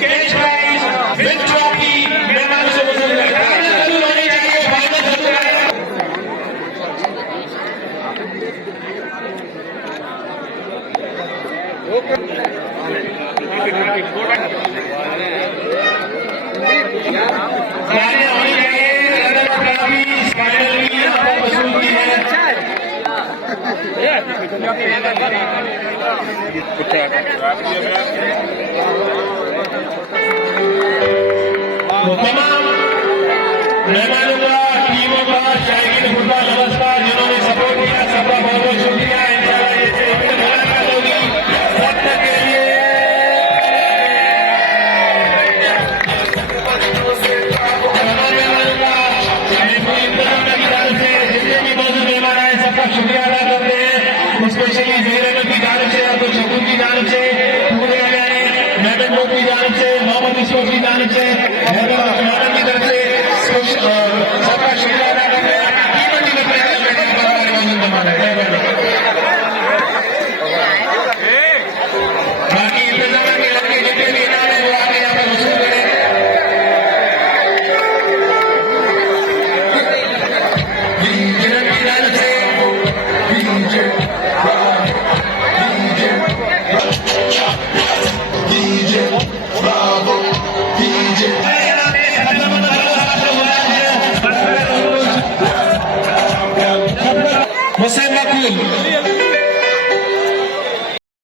Cash prize with trophy मेहमानों से वसूल करता है। जरूर होनी चाहिए, भावना जरूर आए। गाने होनी चाहिए, ट्रॉफी फाइनली यहाँ पर वसूल की है। तो तमाम मेहमानों का, टीमों का, शायकीन फुटबॉल नमस्कार, जिन्होंने सपोर्ट किया, सबका बहुत बहुत शुक्रिया। इंशाल्लाह जैसे फिर मुलाकात होगी, तब तक के लिए तमाम मेहमानों का, पूरी इंतजामिया की तरफ से जितने भी मौजूद मेहमान आए, सबका शुक्रिया अदा करते हैं। स्पेशली ज़हीर अहमद की जानब से, अब्दुल शकूर की जानब से, पूरे मेहमद लोग की जानब से, मोहम्मद इसको की जानब से, मेहमान की तरफ से सबका शुक्रिया अदा करते हैं। कीमती नजर बाकी इंतजाम के लड़के जितने भी इनाम है वो आगे यहाँ पर वसूल करें। जिन्होंने की जानब से हुसैन मकबूल